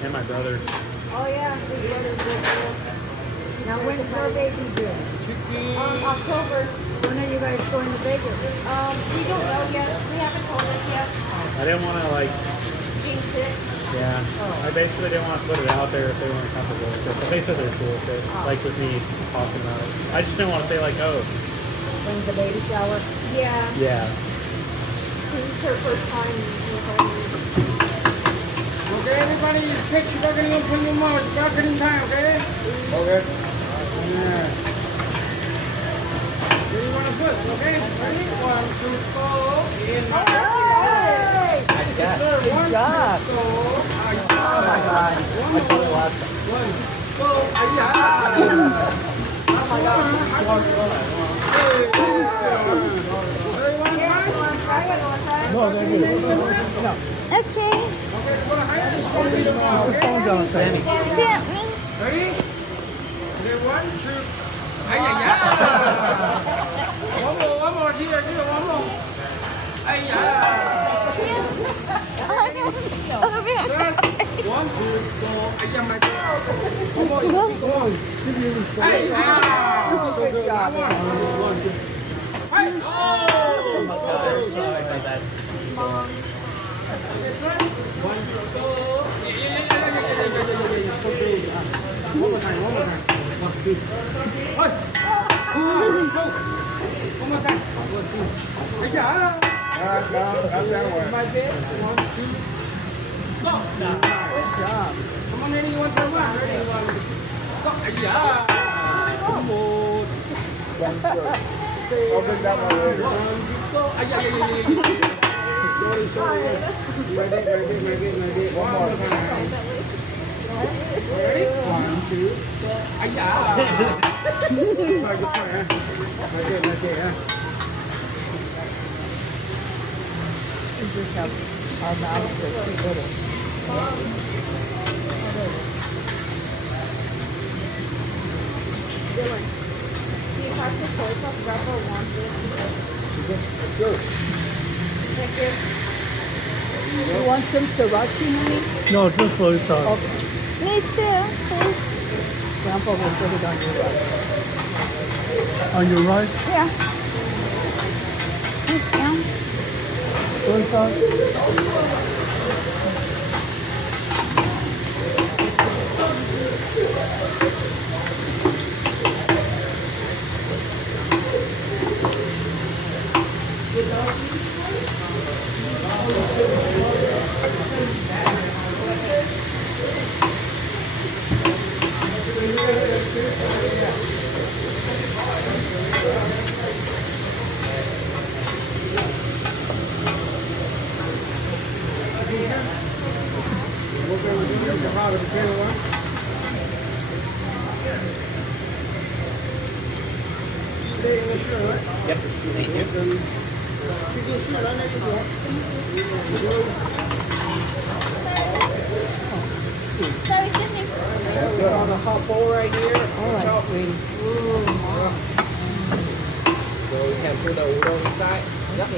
And my brother. Oh yeah, his brother's good too. Now when's her baby due? October. When are you guys going to Vegas? We don't know yet. We haven't told us yet. I didn't want to like. Jinx it. Yeah. I basically didn't want to put it out there if they weren't comfortable with it. But they said they're cool with it. Like with me talking about it. I just didn't want to say like, oh. When's the baby shower? Yeah. Yeah. This is her first time with her. Okay, everybody, take your balcony and put your mouth. It's balcony time, okay? Okay. Yeah. Where you want to put, okay? Ready? 1, 2, 4. In. Hey! Yes, sir. 1, 2, 4. Oh my God. One more. 1, 2, 4. Yeah. Oh my God. No, they're good. No. Okay. Phone's on Sammy. Get me. Ready? Okay, 1, 2. Ay, ay, ay. One more, here, one more. Ay, ay. Over here. 1, 2, 4. Ay, ay, my God. Come on. Ay, ay. Good job. Ay, oh my God. Sorry about that. 1, 2, 3. One more time. 1, 2. Hey. One more time. 1, 2. Ay, ay. That's that one. My bed. 1, 2. Go. Good job. Come on, ready? 1, 2, 1. Ready? 1, 2. Go. Ay, ay. Almost. Open that one. Ready? 1, 2, go. Ay, ay, ay. Sorry. Ready. One more time. Ready? 1, 2. Ay, ay. We just have our mouths are too little. Dylan, do you have the soy sauce wrapper one Sure. Thank you. You want some sriracha, honey? No, just soy sauce. Okay. Me too, please. Grandpa will put it on your rice. On your right? Yeah. Thank you. Soy sauce? Yep, thank you. Sorry, Sydney. On the hot bowl right here. All right, sweetie. So we can put the udon inside. Yep.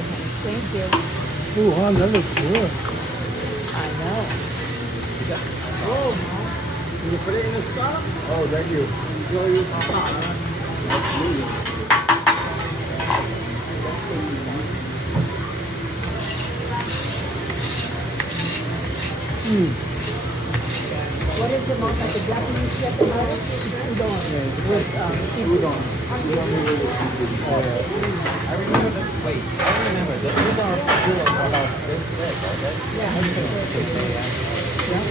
Thank you. Ooh, hon, that looks good. I know. Oh, can you put it in the stock? Oh, thank you. Enjoy your papa. What is the most like the Japanese chef about it? Udon. With seafood on. I remember the udon is about this thick, right? Yeah. Yeah.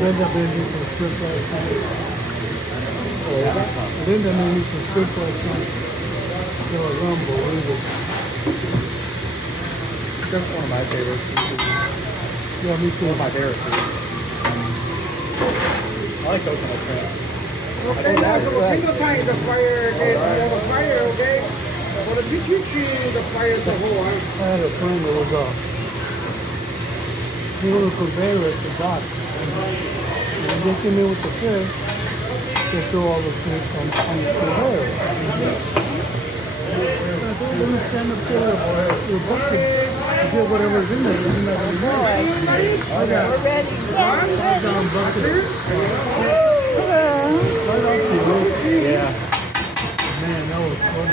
Linda made me some script last night. Linda made me some script last night. For a rumble, That's one of my favorites. Yeah, me too. One of my favorite foods. I like coconut shrimp. Okay, now so the single time the fire, okay, so you have a fire, okay? For the chichi, the fire is the whole one. I had a friend that was he was a conveyor at the dock. And they came in with the fish, they threw all the fish on the conveyor. I told them to stand up there or your bucket to get whatever's in there. Isn't that what I got We're ready. I got a bucket. Right off the roof. Yeah. Man, that was fun.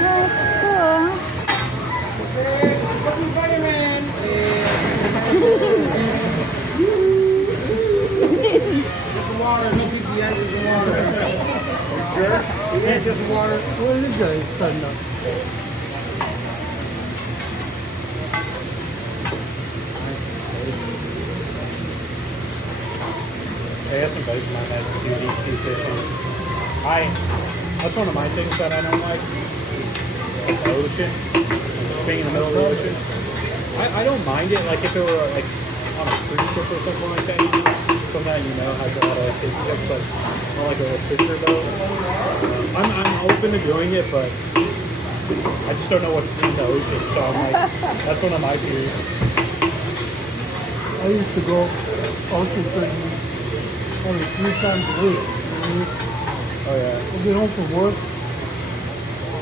That's cool. Fucking fireman. Just water, no PPI, just water. Sure? Yeah, just water. What is this guy setting up? I guess some boats might have two deep sea fishing. That's one of my things that I don't like. Like the ocean. Being in the middle of the ocean. I don't mind it, like if it were like on a cruise ship or something like that, you know. Something that you know has a lot of fish ships, but more like a little fisher boat. I'm open to doing it, but I just don't know what's in the ocean, so I'm like, that's one of my fears. I used to go ocean fishing only 3 times a week. Oh yeah. I get home from work,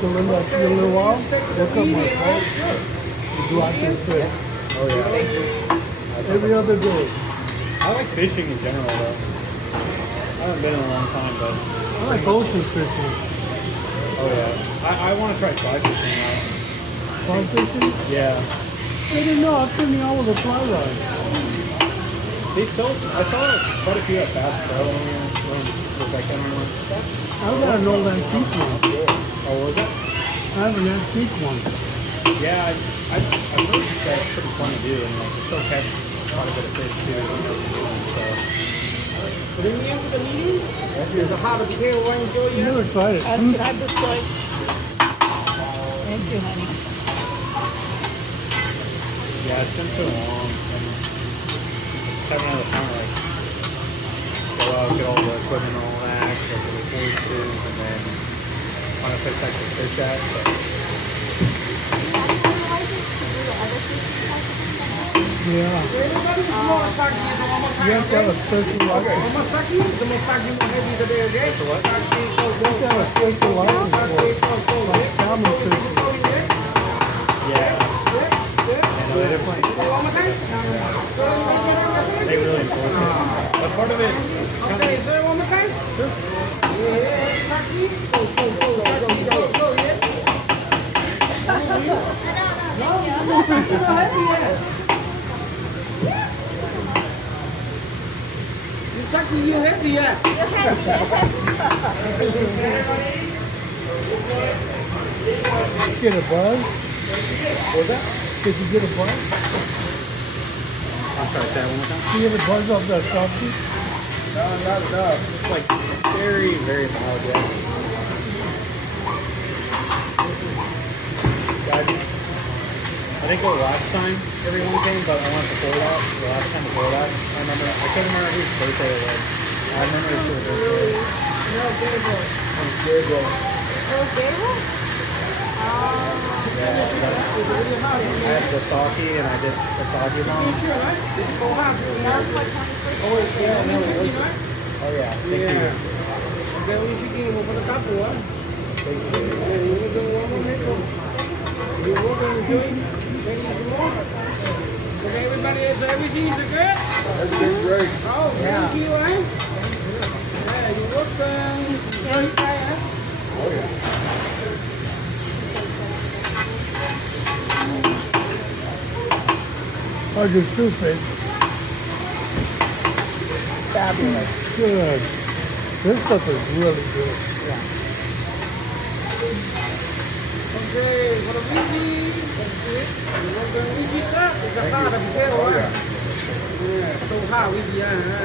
go in there for a little while, look up my boat, and go out there and fish. Oh yeah. Every other day. I like fishing in general though. I haven't been in a long time, but I like ocean fishing. oh yeah. I want to try fly fishing now. Fly fishing? Yeah. I didn't know, I'm fishing out with a fly rod. I saw quite a few at Bass Pro with like everyone. I got an old antique one. Oh, was it? I have an antique one. Yeah, I've heard that's pretty fun to do, and like you still catch quite a bit of fish too. So Bring me into the meeting. There's a hot potato one to show You you. never tried it. Can I have this plate? Thank you, honey. yeah, it's been so long, and just haven't had the time to like go out, get all the equipment and all that, go to the horses, and then find a place I can fish at. So. Yeah. Everybody's more saki is the one more You have to have a special license. One more saki is the more saki more heavy today, okay? So what? Saki, go, You have to have a special license for it. Like salmon fishing. Yeah. And they're playing. One more time. They really enforce it. But part of it kind Okay, of say it one more time. Yeah, saki. Go, go, go, go, go, go, yeah. No, saki more heavy, yeah. Saki, you heavy, yeah. Get a buzz? what was that? Did you get a buzz? I'm sorry, say that one more time. Did you get a buzz off that sausage? No, not enough. It's like very, very mild, yeah. I think the last time everyone came, but I went before that. The last time before that, I remember. I couldn't remember whose birthday it was. I remember it was her birthday. No, Gabriel. It was Gabriel. Yeah, but I had the sake and I did the sake mom. Oh, yeah, no, it was. Oh, yeah. Thank you. Okay, we should give him a couple, huh? Thank you. And we're going one more nickel. You're welcome to join. Thank you some more. Okay, everybody, is everything is good? That's great. Oh, thank you, eh? Yeah, you're welcome. Yeah, try, huh? Oh, yeah. How's your soup, babe? Fabulous. Good. This stuff is really good. Okay, for the Ouija. You want the Ouija stuff? It's a hot potato, huh? Yeah, so hot, Ouija, huh?